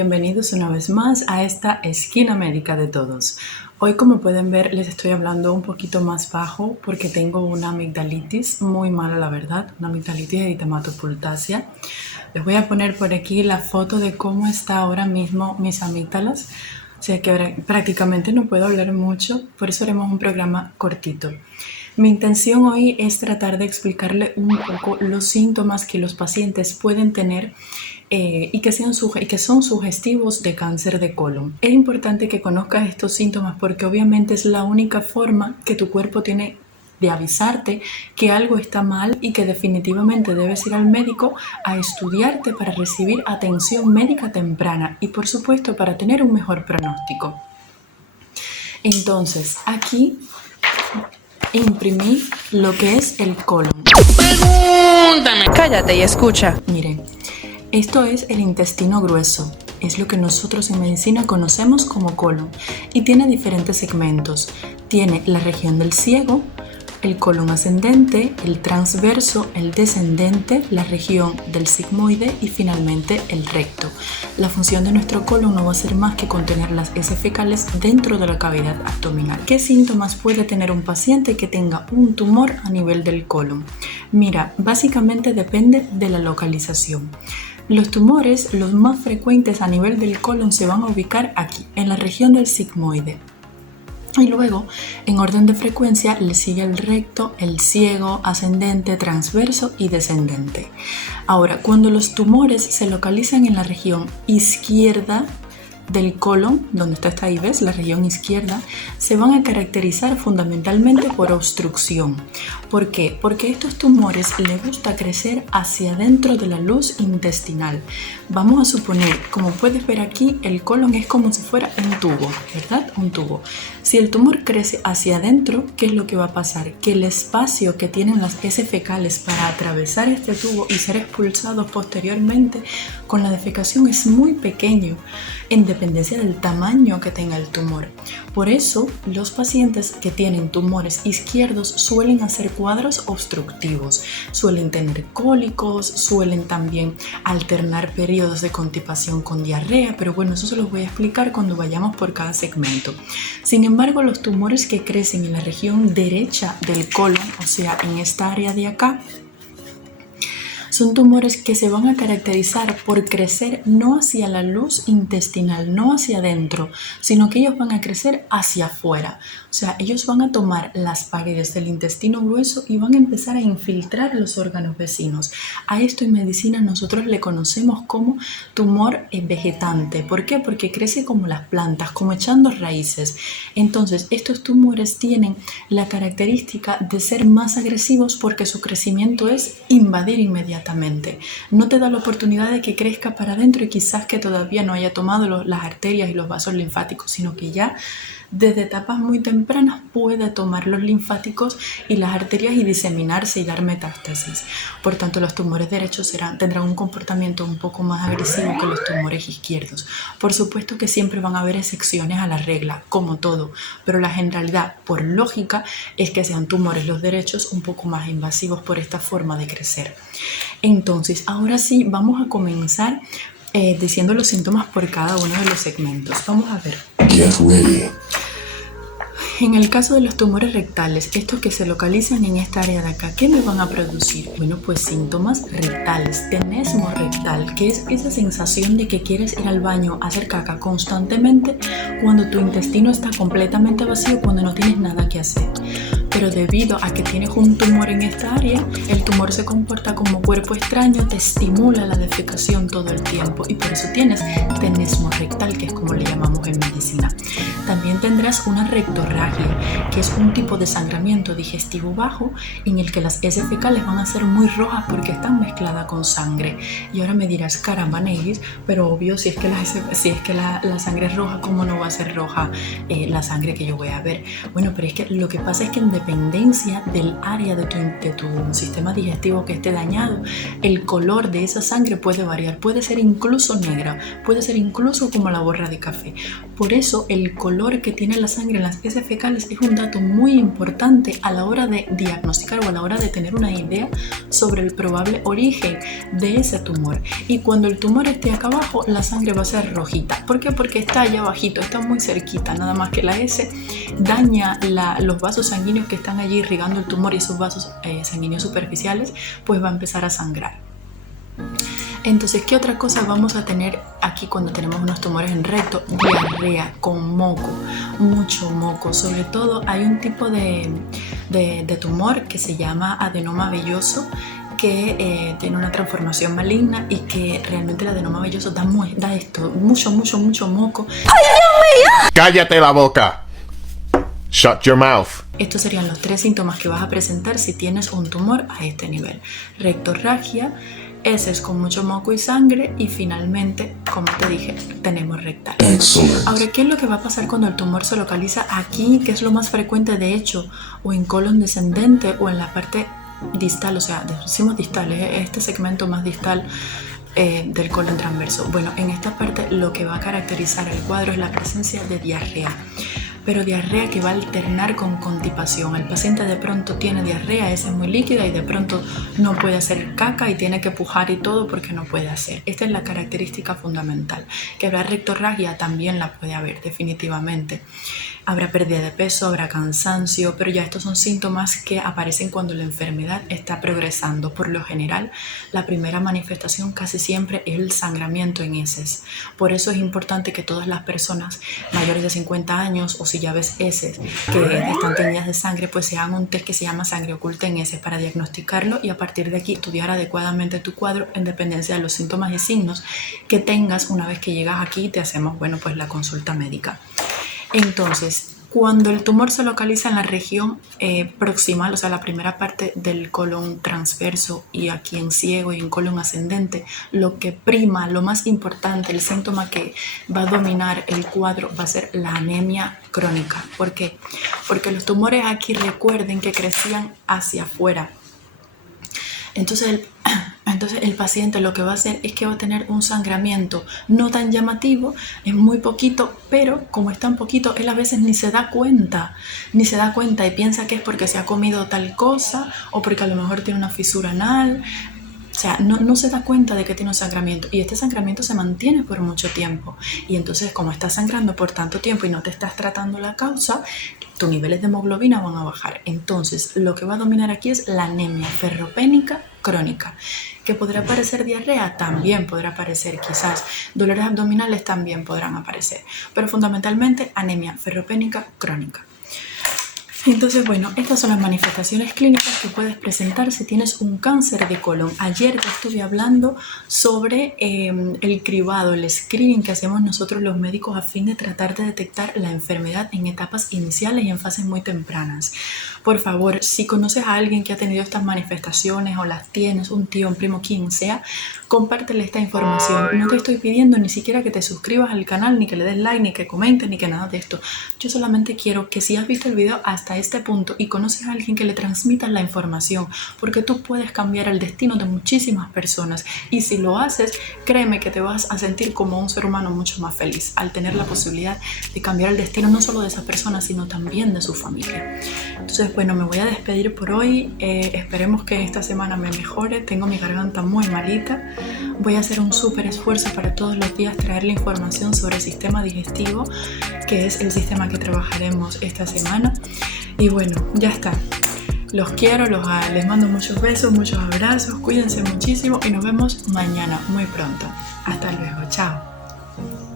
bienvenidos una vez más a esta esquina médica de todos. Hoy, como pueden ver, les estoy hablando un poquito más bajo porque tengo una amigdalitis muy mala, la verdad, una amigdalitis eritematopoetasia. Les voy a poner por aquí la foto de cómo está ahora mismo mis amígdalas. O sea que ahora prácticamente no puedo hablar mucho, por eso haremos un programa cortito. Mi intención hoy es tratar de explicarle un poco los síntomas que los pacientes pueden tener y que son sugestivos de cáncer de colon. Es importante que conozcas estos síntomas porque obviamente es la única forma que tu cuerpo tiene de avisarte que algo está mal y que definitivamente debes ir al médico a estudiarte para recibir atención médica temprana y por supuesto para tener un mejor pronóstico. Entonces, aquí imprimí lo que es el colon. Pregúntame. Cállate y escucha. Miren, esto es el intestino grueso. Es lo que nosotros en medicina conocemos como colon y tiene diferentes segmentos. Tiene la región del ciego, el colon ascendente, el transverso, el descendente, la región del sigmoide y finalmente el recto. La función de nuestro colon no va a ser más que contener las heces fecales dentro de la cavidad abdominal. ¿Qué síntomas puede tener un paciente que tenga un tumor a nivel del colon? Mira, básicamente depende de la localización. Los tumores, los más frecuentes a nivel del colon, se van a ubicar aquí, en la región del sigmoide. Y luego, en orden de frecuencia, le sigue el recto, el ciego, ascendente, transverso y descendente. Ahora, cuando los tumores se localizan en la región izquierda del colon, donde está ahí, ¿ves? La región izquierda, se van a caracterizar fundamentalmente por obstrucción. ¿Por qué? Porque estos tumores les gusta crecer hacia adentro de la luz intestinal. Vamos a suponer, como puedes ver aquí, el colon es como si fuera un tubo, ¿verdad? Un tubo. Si el tumor crece hacia adentro, ¿qué es lo que va a pasar? Que el espacio que tienen las heces fecales para atravesar este tubo y ser expulsados posteriormente con la defecación es muy pequeño, en dependencia del tamaño que tenga el tumor. Por eso, los pacientes que tienen tumores izquierdos suelen hacer cuadros obstructivos, suelen tener cólicos, suelen también alternar periodos de constipación con diarrea, pero bueno, eso se los voy a explicar cuando vayamos por cada segmento. Sin embargo, los tumores que crecen en la región derecha del colon, o sea, en esta área de acá, son tumores que se van a caracterizar por crecer no hacia la luz intestinal, no hacia adentro, sino que ellos van a crecer hacia afuera. O sea, ellos van a tomar las paredes del intestino grueso y van a empezar a infiltrar los órganos vecinos. A esto en medicina nosotros le conocemos como tumor vegetante. ¿Por qué? Porque crece como las plantas, como echando raíces. Entonces, estos tumores tienen la característica de ser más agresivos porque su crecimiento es invadir inmediatamente. No te da la oportunidad de que crezca para adentro y quizás que todavía no haya tomado las arterias y los vasos linfáticos, sino que ya desde etapas muy tempranas puede tomar los linfáticos y las arterias y diseminarse y dar metástasis. Por tanto, los tumores derechos tendrán un comportamiento un poco más agresivo que los tumores izquierdos. Por supuesto que siempre van a haber excepciones a la regla, como todo, pero la generalidad, por lógica, es que sean tumores los derechos un poco más invasivos por esta forma de crecer. Entonces, ahora sí, vamos a comenzar diciendo los síntomas por cada uno de los segmentos. Vamos a ver. Get ready. En el caso de los tumores rectales, estos que se localizan en esta área de acá, ¿qué me van a producir? Bueno, pues síntomas rectales, tenesmo rectal, que es esa sensación de que quieres ir al baño a hacer caca constantemente cuando tu intestino está completamente vacío, cuando no tienes nada que hacer. Pero debido a que tienes un tumor en esta área, el tumor se comporta como cuerpo extraño, te estimula la defecación todo el tiempo y por eso tienes tenesmo rectal, que es como le llamamos en medicina. También tendrás una rectorragia, que es un tipo de sangramiento digestivo bajo en el que las heces fecales van a ser muy rojas porque están mezcladas con sangre. Y ahora me dirás, caramba, Neris, pero obvio, si es que la sangre es roja, ¿cómo no va a ser roja la sangre que yo voy a ver? Bueno, pero es que lo que pasa es que en dependencia del área de tu sistema digestivo que esté dañado, el color de esa sangre puede variar, puede ser incluso negra, puede ser incluso como la borra de café. Por eso el color color que tiene la sangre en las heces fecales es un dato muy importante a la hora de diagnosticar o a la hora de tener una idea sobre el probable origen de ese tumor. Y cuando el tumor esté acá abajo, la sangre va a ser rojita. ¿Por qué? Porque está allá abajito, está muy cerquita, nada más que la S daña los vasos sanguíneos que están allí irrigando el tumor, y esos vasos sanguíneos superficiales pues va a empezar a sangrar. Entonces, ¿qué otra cosa vamos a tener aquí cuando tenemos unos tumores en recto? Diarrea con moco, mucho moco. Sobre todo hay un tipo de tumor que se llama adenoma velloso, que tiene una transformación maligna y que realmente el adenoma velloso da esto, mucho moco. ¡Ay, Dios mío! ¡Cállate la boca! Shut your mouth. Estos serían los 3 síntomas que vas a presentar si tienes un tumor a este nivel: rectorragia, heces con mucho moco y sangre, y finalmente, como te dije, tenemos rectal. Excellent. Ahora, ¿qué es lo que va a pasar cuando el tumor se localiza aquí, que es lo más frecuente de hecho, o en colon descendente o en la parte distal? O sea, decimos distal, este segmento más distal del colon transverso. Bueno, en esta parte lo que va a caracterizar el cuadro es la presencia de diarrea, pero diarrea que va a alternar con constipación. El paciente de pronto tiene diarrea, esa es muy líquida, y de pronto no puede hacer caca y tiene que pujar y todo porque no puede hacer. Esta es la característica fundamental. Que habrá rectorragia, también la puede haber definitivamente. Habrá pérdida de peso, habrá cansancio, pero ya estos son síntomas que aparecen cuando la enfermedad está progresando. Por lo general, la primera manifestación casi siempre es el sangramiento en heces. Por eso es importante que todas las personas mayores de 50 años, o si ya ves heces que están teñidas de sangre, pues se hagan un test que se llama sangre oculta en heces para diagnosticarlo, y a partir de aquí estudiar adecuadamente tu cuadro en dependencia de los síntomas y signos que tengas. Una vez que llegas aquí, te hacemos, pues la consulta médica. Entonces, cuando el tumor se localiza en la región proximal, o sea, la primera parte del colon transverso, y aquí en ciego y en colon ascendente, lo que prima, lo más importante, el síntoma que va a dominar el cuadro va a ser la anemia crónica. ¿Por qué? Porque los tumores aquí, recuerden que crecían hacia afuera. Entonces el paciente lo que va a hacer es que va a tener un sangramiento no tan llamativo, es muy poquito, pero como es tan poquito, él a veces ni se da cuenta y piensa que es porque se ha comido tal cosa o porque a lo mejor tiene una fisura anal. O sea, no se da cuenta de que tiene un sangramiento, y este sangramiento se mantiene por mucho tiempo. Y entonces, como estás sangrando por tanto tiempo y no te estás tratando la causa, tus niveles de hemoglobina van a bajar. Entonces, lo que va a dominar aquí es la anemia ferropénica crónica. ¿Que podrá aparecer diarrea? También podrá aparecer, quizás. Dolores abdominales también podrán aparecer. Pero fundamentalmente, anemia ferropénica crónica. Entonces, bueno, estas son las manifestaciones clínicas que puedes presentar si tienes un cáncer de colon. Ayer te estuve hablando sobre el cribado, el screening que hacemos nosotros los médicos a fin de tratar de detectar la enfermedad en etapas iniciales y en fases muy tempranas. Por favor, si conoces a alguien que ha tenido estas manifestaciones o las tienes, un tío, un primo, quien sea, compártele esta información. No te estoy pidiendo ni siquiera que te suscribas al canal, ni que le des like, ni que comentes, ni que nada de esto. Yo solamente quiero que, si has visto el video hasta este punto y conoces a alguien, que le transmitas la información, porque tú puedes cambiar el destino de muchísimas personas, y si lo haces, créeme que te vas a sentir como un ser humano mucho más feliz al tener la posibilidad de cambiar el destino no solo de esa persona, sino también de su familia. Entonces, bueno, me voy a despedir por hoy. Esperemos que esta semana me mejore. Tengo mi garganta muy malita. Voy a hacer un súper esfuerzo para todos los días traerle información sobre el sistema digestivo, que es el sistema que trabajaremos esta semana. Y bueno, ya está. Los quiero, les mando muchos besos, muchos abrazos. Cuídense muchísimo y nos vemos mañana muy pronto. Hasta luego. Chao.